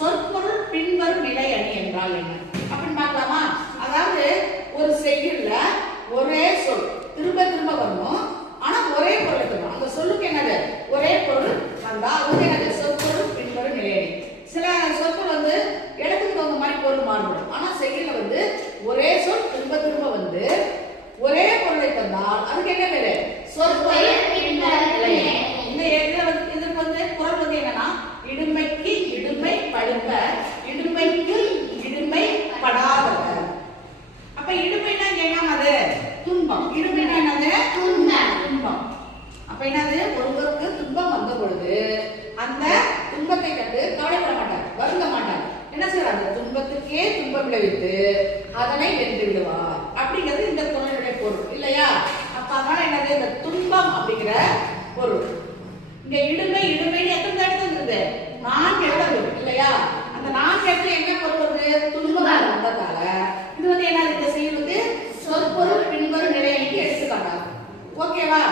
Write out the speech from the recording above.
சொற்பொருள் பின்வரும் நிலை அணி என்றால் என்ன? அப்படின்னு பார்க்கலாமா? அதாவது ஒரு செய்யுள்ள ஒரே சொல். திரும்ப திரும்ப வரணும். ஆனா ஒரே பொருள் இருக்கணும். அந்த சொல்லுக்கு என்னது? ஒரே பொருள் வந்தா அது என்னது? சொற்பொருள் பின்வரும் நிலை அணி. சில சொற்கள் வந்து இடத்துக்கு தகுந்த மாதிரி பொருள் மாறுபடும் ஆனா செய்யுள்ள வந்து ஒரே சொல் திரும்ப திரும்ப வந்து ஒரே பொருளை தந்தால் அதுக்கு என்ன பேரு சொற்பொருள் பின்வரும் நிலை அணி. இந்த இதுல வந்து இதுக்கு வந்து குரல் வந்து என்னன்னா இடுமைக்கு இடுமை பழுப்ப இடுமைக்கு இடுமை படாதவர் அப்ப இடுமைனா இங்க என்ன அது துன்பம் இடுமைனா என்னது துன்பம். துன்பம் அப்ப என்னது? ஒருவருக்கு துன்பம் வந்த பொழுது அந்த துன்பத்தை கண்டு கவலைப்பட மாட்டார் வருந்த மாட்டார். என்ன செய்வார்? அந்த துன்பத்துக்கே துன்பம் விளைவித்து அதனை வென்று விடுவார். அப்படிங்கிறது இந்த குரலுடைய பொருள் இல்லையா? அப்ப அதனால என்னது? இந்த துன்பம் அப்படிங்கிற பொருள். இங்க இடுமை இடுமைன்னு எத்தனை இடத்துல இருந்தது நான்கு இடத்துல இருக்கு இல்லையா? அந்த நான்கு இடத்துல என்ன பொருள் வருது? துன்பம் வந்ததால. இது வந்து என்ன இந்த செய்யுது வந்து சொற்பொருள் பின்வரும் நிலையணிக்கு எடுத்துக்காட்டாங்க. ஓகேவா?